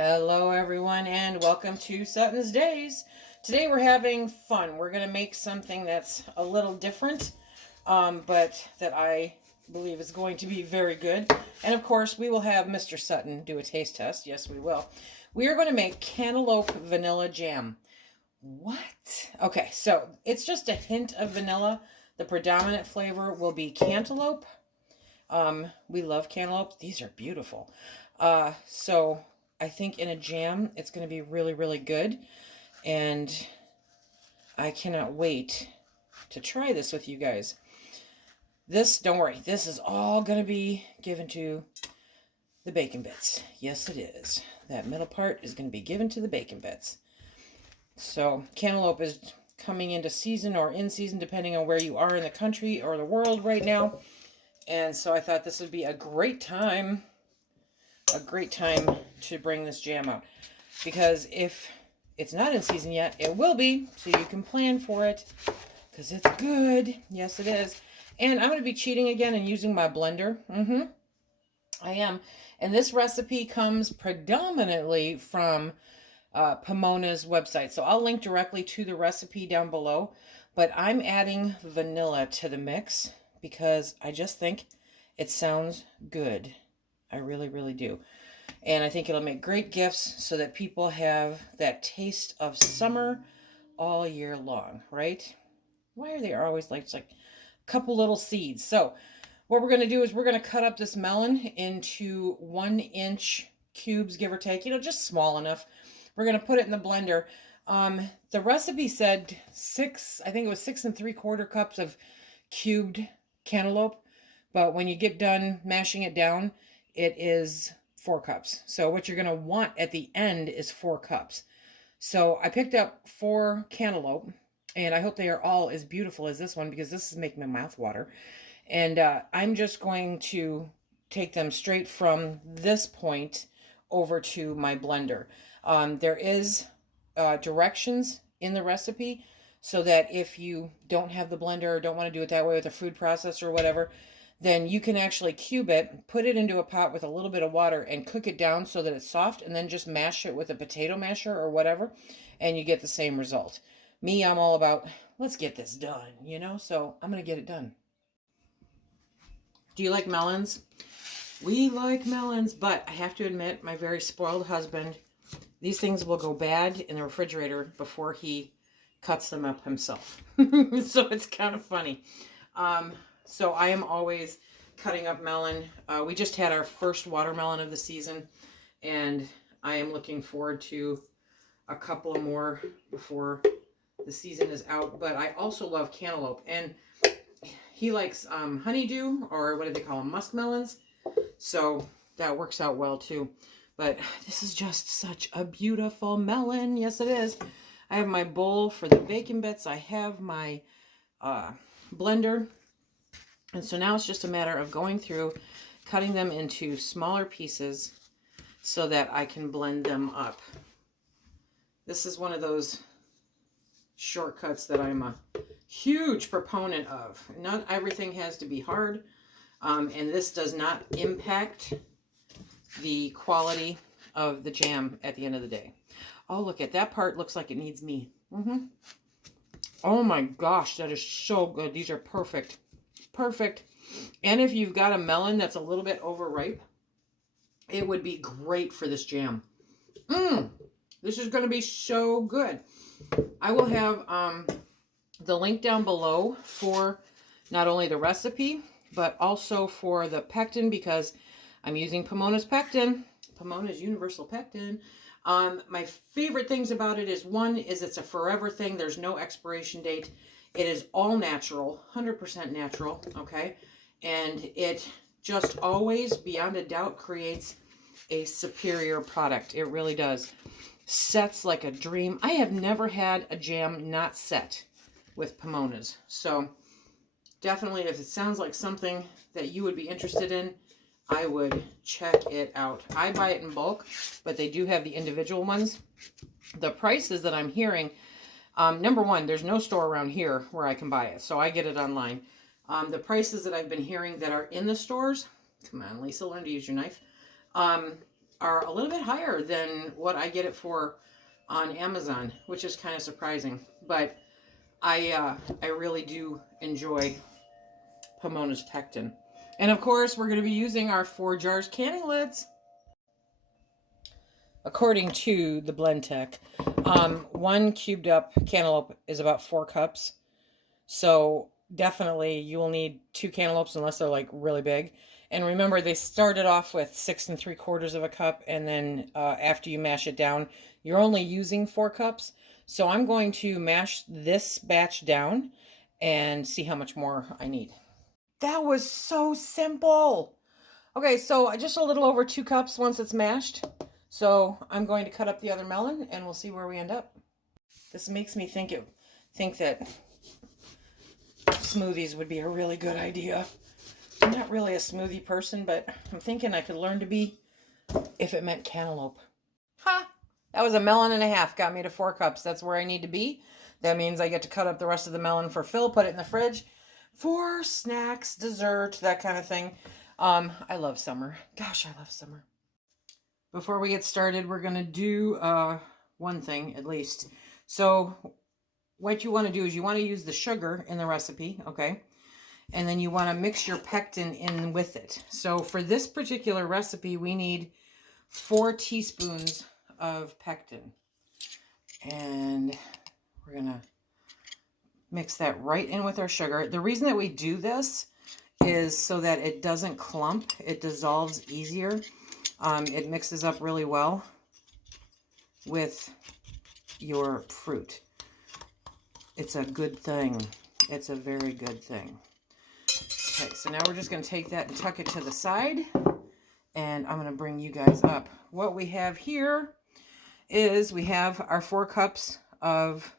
Hello everyone and welcome to Sutton's Days. Today we're having fun. We're going to make something that's a little different, but that I believe is going to be very good. And of course we will have Mr. Sutton do a taste test. Yes, we will. We are going to make cantaloupe vanilla jam. What? Okay, so it's just a hint of vanilla. The predominant flavor will be cantaloupe. We love cantaloupe. These are beautiful. So I think in a jam, it's going to be really, really good. And I cannot wait to try this with you guys. This, don't worry, this is all going to be given to the bacon bits. Yes, it is. That middle part is going to be given to the bacon bits. So cantaloupe is coming into season or in season, depending on where you are in the country or the world right now. And so I thought this would be a great time to bring this jam out. Because if it's not in season yet, it will be, so you can plan for it. Because it's good. Yes, it is. And I'm going to be cheating again and using my blender. I am. And this recipe comes predominantly from Pomona's website. So I'll link directly to the recipe down below. But I'm adding vanilla to the mix because I just think it sounds good. I really, really do. And I think it'll make great gifts so that people have that taste of summer all year long, right? Why are they always like, a couple little seeds? So what we're going to do is we're going to cut up this melon into 1-inch cubes, give or take, just small enough. We're going to put it in the blender. The recipe said 6 3/4 cups of cubed cantaloupe. But when you get done mashing it down, it is 4 cups. So what you're going to want at the end is 4 cups. So I picked up 4 cantaloupe, and I hope they are all as beautiful as this one because this is making my mouth water. And I'm just going to take them straight from this point over to my blender. There is directions in the recipe so that if you don't have the blender or don't want to do it that way with a food processor or whatever, then you can actually cube it, put it into a pot with a little bit of water and cook it down so that it's soft, and then just mash it with a potato masher or whatever, and you get the same result. Me, I'm all about, let's get this done, so I'm going to get it done. Do you like melons? We like melons, but I have to admit, my very spoiled husband, these things will go bad in the refrigerator before he cuts them up himself. So it's kind of funny. So I am always cutting up melon. We just had our first watermelon of the season, and I am looking forward to a couple more before the season is out. But I also love cantaloupe, and he likes honeydew, or what do they call them, muskmelons. So that works out well too. But this is just such a beautiful melon. Yes, it is. I have my bowl for the bacon bits. I have my blender. And so now it's just a matter of going through, cutting them into smaller pieces so that I can blend them up. This is one of those shortcuts that I'm a huge proponent of. Not everything has to be hard, and this does not impact the quality of the jam at the end of the day. Oh, look at that part. Looks like it needs me. Oh my gosh, that is so good. These are perfect. Perfect. And if you've got a melon that's a little bit overripe, it would be great for this jam. This is going to be so good. I will have the link down below for not only the recipe, but also for the pectin, because I'm using Pomona's pectin, Pomona's universal pectin. My favorite things about it is, one, is it's a forever thing. There's no expiration date. It is all natural, 100% natural, okay? And it just always, beyond a doubt, creates a superior product. It really does. Sets like a dream. I have never had a jam not set with Pomona's. So definitely, if it sounds like something that you would be interested in, I would check it out. I buy it in bulk, but they do have the individual ones. The prices that I'm hearing, number one, there's no store around here where I can buy it, so I get it online. The prices that I've been hearing that are in the stores, come on, Lisa, learn to use your knife, are a little bit higher than what I get it for on Amazon, which is kind of surprising. But I really do enjoy Pomona's pectin. And of course, we're going to be using our Forjars canning lids. According to the Blend Tech, one cubed up cantaloupe is about 4 cups. So definitely you will need 2 cantaloupes unless they're like really big. And remember, they started off with 6 3/4 of a cup, and then after you mash it down, you're only using 4 cups. So I'm going to mash this batch down and see how much more I need. That was so simple. Okay, so just a little over 2 cups once it's mashed. So I'm going to cut up the other melon, and we'll see where we end up. This makes me think that smoothies would be a really good idea. I'm not really a smoothie person, but I'm thinking I could learn to be if it meant cantaloupe. Ha! That was a melon and a half. Got me to 4 cups. That's where I need to be. That means I get to cut up the rest of the melon for Phil, put it in the fridge for snacks, dessert, that kind of thing. I love summer. Gosh, I love summer. Before we get started, we're going to do one thing at least. So what you want to do is you want to use the sugar in the recipe, okay? And then you want to mix your pectin in with it. So for this particular recipe, we need 4 teaspoons of pectin. And we're going to mix that right in with our sugar. The reason that we do this is so that it doesn't clump. It dissolves easier. It mixes up really well with your fruit. It's a good thing. It's a very good thing. Okay, so now we're just going to take that and tuck it to the side. And I'm going to bring you guys up. What we have here is we have our 4 cups of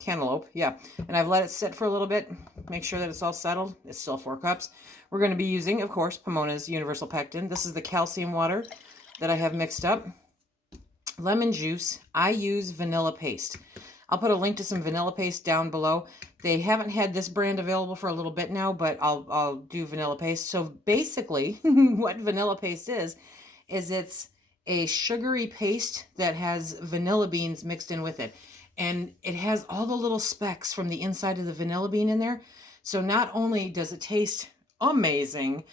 cantaloupe. Yeah, and I've let it sit for a little bit. Make sure that it's all settled. It's still 4 cups. We're going to be using, of course, Pomona's Universal Pectin. This is the calcium water that I have mixed up. Lemon juice. I use vanilla paste. I'll put a link to some vanilla paste down below. They haven't had this brand available for a little bit now, but I'll do vanilla paste. So basically, what vanilla paste is it's a sugary paste that has vanilla beans mixed in with it. And it has all the little specks from the inside of the vanilla bean in there. So not only does it taste amazing,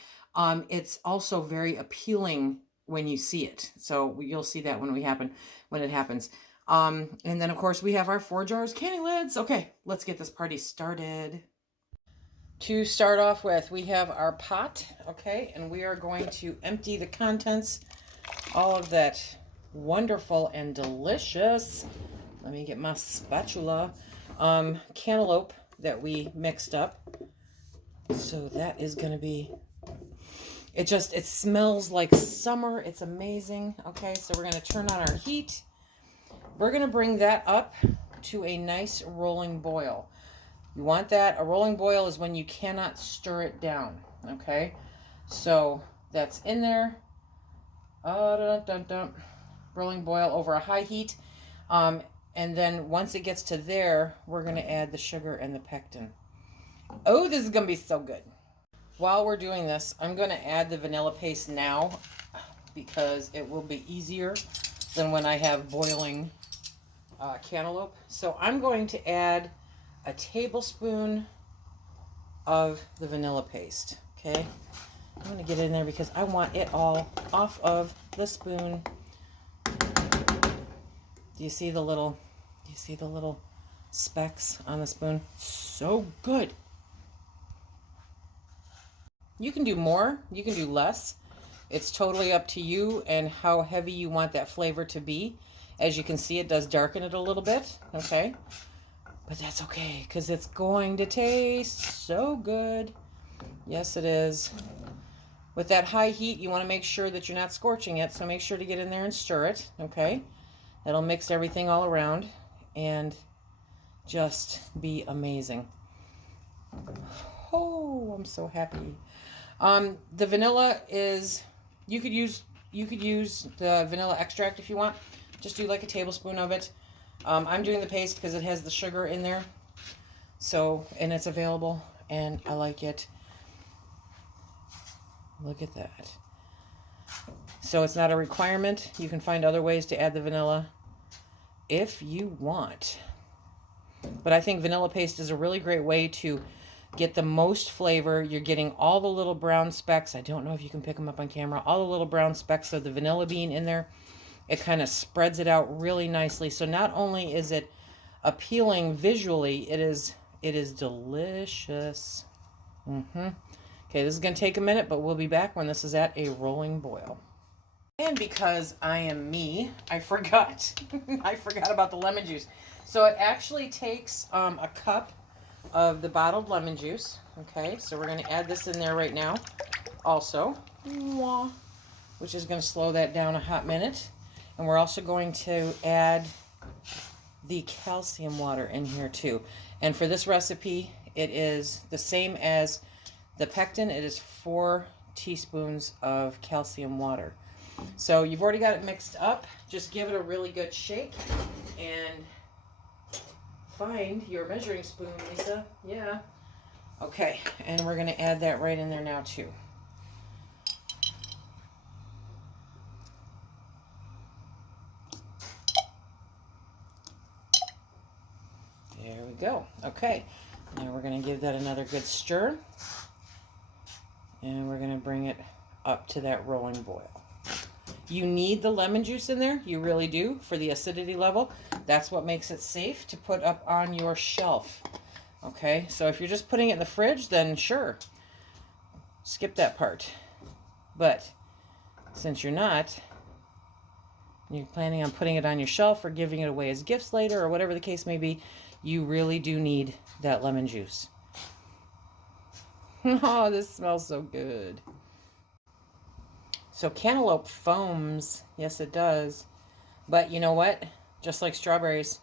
it's also very appealing when you see it. So you'll see that when it happens. And then, of course, we have our Forjars canning lids. Okay, let's get this party started. To start off with, we have our pot, okay, and we are going to empty the contents, all of that wonderful and delicious, let me get my spatula, cantaloupe that we mixed up. So that is going to be, it smells like summer. It's amazing. Okay, so we're going to turn on our heat. We're going to bring that up to a nice rolling boil. You want that. A rolling boil is when you cannot stir it down. Okay, so that's in there. Rolling boil over a high heat. And then once it gets to there, we're going to add the sugar and the pectin. Oh, this is going to be so good. While we're doing this, I'm going to add the vanilla paste now because it will be easier than when I have boiling cantaloupe. So I'm going to add a tablespoon of the vanilla paste. Okay, I'm going to get it in there because I want it all off of the spoon. Do you see the little specks on the spoon? So good. You can do more, you can do less. It's totally up to you and how heavy you want that flavor to be. As you can see, it does darken it a little bit, okay? But that's okay, because it's going to taste so good. Yes, it is. With that high heat, you want to make sure that you're not scorching it, so make sure to get in there and stir it, okay? That'll mix everything all around and just be amazing. Oh, I'm so happy. The vanilla is, you could use the vanilla extract if you want. Just do like a tablespoon of it. I'm doing the paste because it has the sugar in there. So, and it's available and I like it. Look at that. So it's not a requirement. You can find other ways to add the vanilla if you want. But I think vanilla paste is a really great way to get the most flavor. You're getting all the little brown specks. I don't know if you can pick them up on camera. All the little brown specks of the vanilla bean in there. It kind of spreads it out really nicely. So not only is it appealing visually, it is delicious. Okay, this is going to take a minute, but we'll be back when this is at a rolling boil. And because I am me, I forgot. I forgot about the lemon juice. So it actually takes a cup of the bottled lemon juice. Okay, so we're going to add this in there right now also, which is going to slow that down a hot minute. And we're also going to add the calcium water in here too. And for this recipe, it is the same as the pectin. It is 4 teaspoons of calcium water. So you've already got it mixed up. Just give it a really good shake and find your measuring spoon, Lisa. Yeah. Okay, and we're going to add that right in there now too. There we go. Okay, now we're going to give that another good stir. And we're going to bring it up to that rolling boil. You need the lemon juice in there. You really do, for the acidity level. That's what makes it safe to put up on your shelf. Okay, so if you're just putting it in the fridge, then sure, skip that part. But since you're not, you're planning on putting it on your shelf or giving it away as gifts later or whatever the case may be, you really do need that lemon juice. Oh, this smells so good. So cantaloupe foams. Yes, it does. But you know what? Just like strawberries,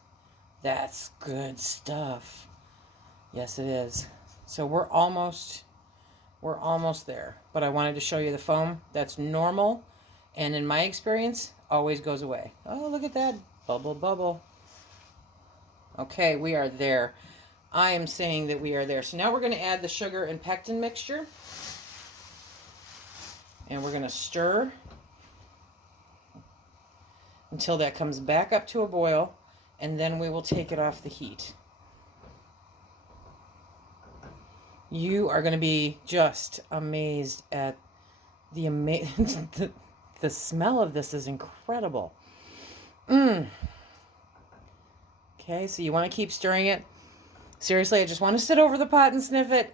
that's good stuff. Yes, it is. So we're almost there. But I wanted to show you the foam. That's normal. And in my experience, always goes away. Oh, look at that. Bubble, bubble. Okay, we are there. I am saying that we are there. So now we're going to add the sugar and pectin mixture. And we're going to stir until that comes back up to a boil. And then we will take it off the heat. You are going to be just amazed at the the smell of this is incredible. Okay, so you want to keep stirring it. Seriously, I just want to sit over the pot and sniff it.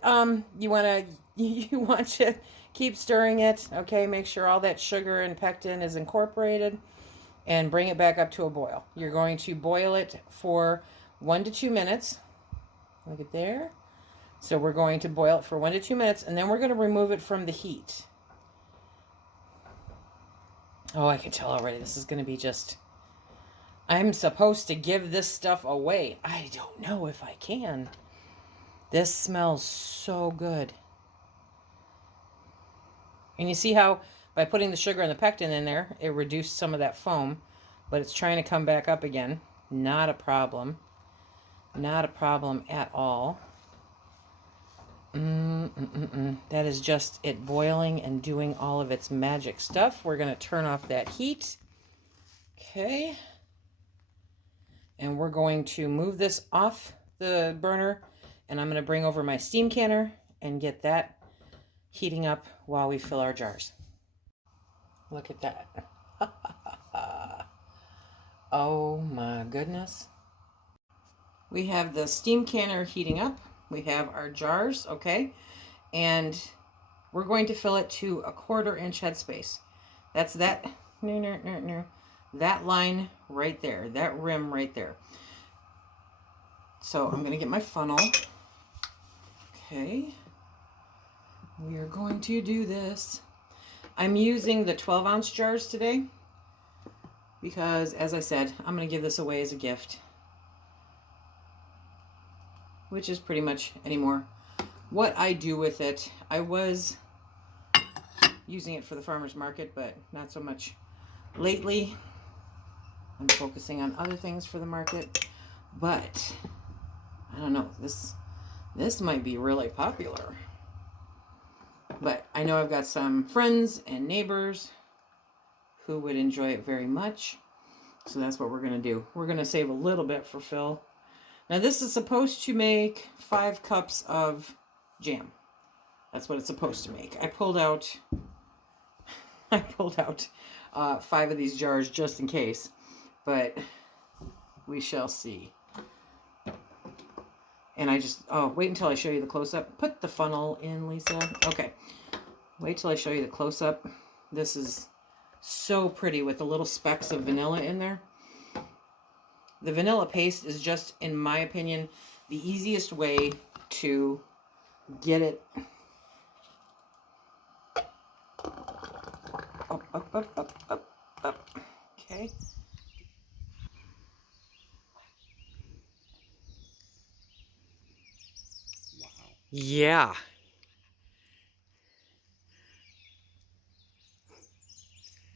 You want to keep stirring it. Okay, make sure all that sugar and pectin is incorporated and bring it back up to a boil. You're going to boil it for 1 to 2 minutes. Look at there. So we're going to boil it for 1 to 2 minutes, and then we're going to remove it from the heat. Oh, I can tell already. This is going to be just... I'm supposed to give this stuff away. I don't know if I can. This smells so good. And you see how by putting the sugar and the pectin in there, it reduced some of that foam, but it's trying to come back up again. Not a problem. Not a problem at all. That is just it boiling and doing all of its magic stuff. We're going to turn off that heat. Okay. And we're going to move this off the burner, and I'm going to bring over my steam canner and get that heating up while we fill our jars. Look at that. Oh my goodness. We have the steam canner heating up. We have our jars, okay? And we're going to fill it to a 1/4 inch headspace. That's that. That line right there, that rim right there. So I'm going to get my funnel. Okay. We are going to do this. I'm using the 12-ounce jars today because, as I said, I'm going to give this away as a gift, which is pretty much anymore what I do with it. I was using it for the farmer's market, but not so much lately. I'm focusing on other things for the market, but I don't know, this might be really popular. But I know I've got some friends and neighbors who would enjoy it very much. So that's what we're going to do. We're going to save a little bit for Phil. Now this is supposed to make 5 cups of jam. That's what it's supposed to make. I pulled out 5 of these jars just in case, but we shall see. And I just, wait until I show you the close-up. Put the funnel in, Lisa. Okay. Wait till I show you the close-up. This is so pretty with the little specks of vanilla in there. The vanilla paste is just, in my opinion, the easiest way to get it up. Okay. Wow. Yeah.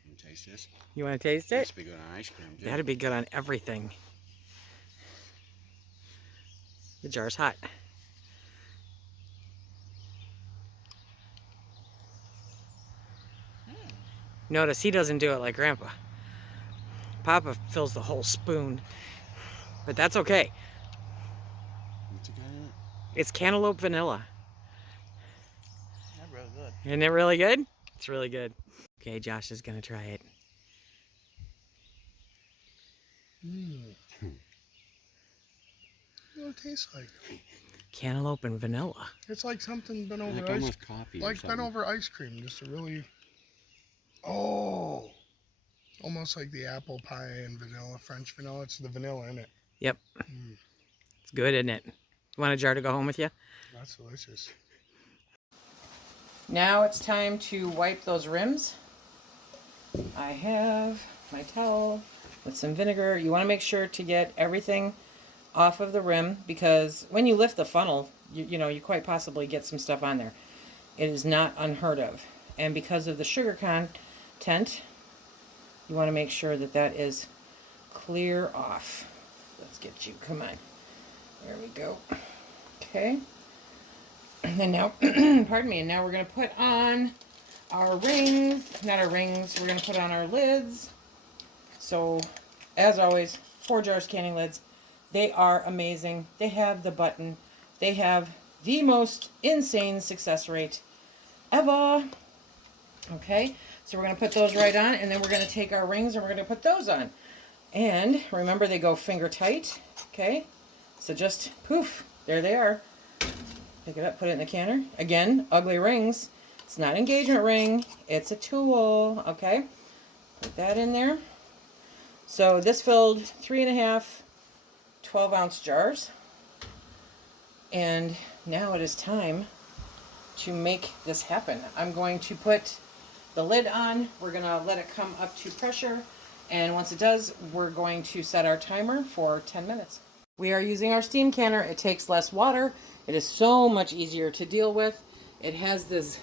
You taste this? You want to taste it? This would be good on ice cream, too. That'd be good on everything. The jar's hot. Notice he doesn't do it like Grandpa. Papa fills the whole spoon. But that's okay. What's it got in it? It's cantaloupe vanilla. That's really good. Isn't it really good? It's really good. Okay, Josh is going to try it. What it tastes like? Cantaloupe and vanilla. It's like something been over Like ice, almost coffee or like something. been over ice cream. Just a really, almost like the apple pie and vanilla, French vanilla. It's the vanilla in it. Yep. It's good, isn't it? You want a jar to go home with you? That's delicious. Now it's time to wipe those rims. I have my towel with some vinegar. You want to make sure to get everything off of the rim, because when you lift the funnel, you quite possibly get some stuff on there. It is not unheard of. And because of the sugar content, you want to make sure that that is clear off. Let's get you, come on. There we go. Okay. And now, pardon me, and now we're going to put on our rings, not our rings, we're going to put on our lids. So, as always, Forjars canning lids. They are amazing. They have the button. They have the most insane success rate ever. Okay, so we're going to put those right on, and then we're going to take our rings and we're going to put those on. And remember, they go finger tight. Okay, so just poof, there they are. Pick it up, put it in the canner. Again, ugly rings. It's not an engagement ring. It's a tool. Okay, put that in there. So this filled 3.5 12-ounce jars. And now it is time to make this happen. I'm going to put the lid on. We're going to let it come up to pressure. And once it does, we're going to set our timer for 10 minutes. We are using our steam canner. It takes less water. It is so much easier to deal with. It has this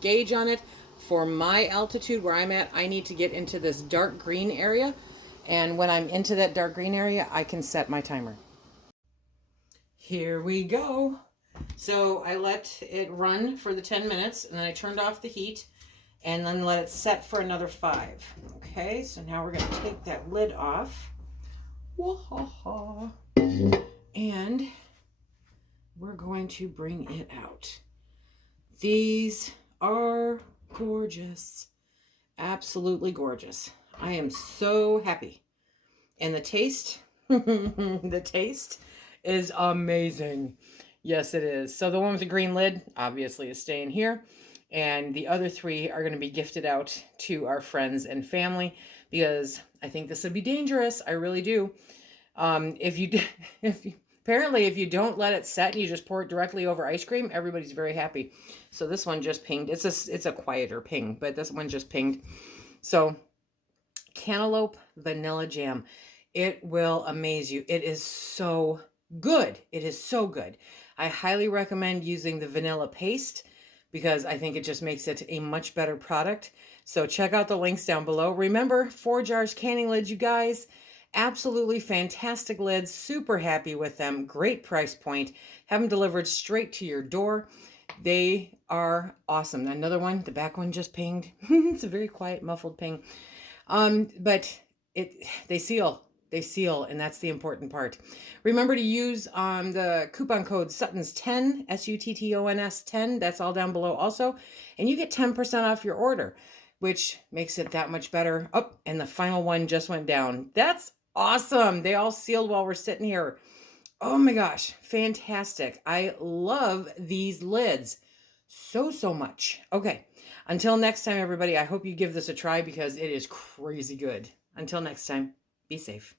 gauge on it. For my altitude where I'm at, I need to get into this dark green area. And when I'm into that dark green area, I can set my timer. Here we go. So I let it run for the 10 minutes, and then I turned off the heat, and then let it set for another 5. Okay, so now we're going to take that lid off. Wah-ha-ha. And we're going to bring it out. These are gorgeous. Absolutely gorgeous. I am so happy. And the taste, the taste is amazing. Yes, it is. So the one with the green lid, obviously, is staying here. And the other 3 are going to be gifted out to our friends and family, because I think this would be dangerous. I really do. If you don't let it set and you just pour it directly over ice cream, everybody's very happy. So this one just pinged. It's a quieter ping, but this one just pinged. So cantaloupe vanilla jam. It will amaze you. It is so good. It is so good. I highly recommend using the vanilla paste, because I think it just makes it a much better product. So check out the links down below. Remember, Forjars canning lids, you guys. Absolutely fantastic lids. Super happy with them. Great price point. Have them delivered straight to your door. They are awesome. Another one, the back one just pinged. It's a very quiet, muffled ping. But they seal. They seal, and that's the important part. Remember to use the coupon code SuttonsDaze, SUTTONS 10. That's all down below also. And you get 10% off your order, which makes it that much better. Oh, and the final one just went down. That's awesome. They all sealed while we're sitting here. Oh my gosh, fantastic. I love these lids so much. Okay, until next time, everybody, I hope you give this a try because it is crazy good. Until next time, be safe.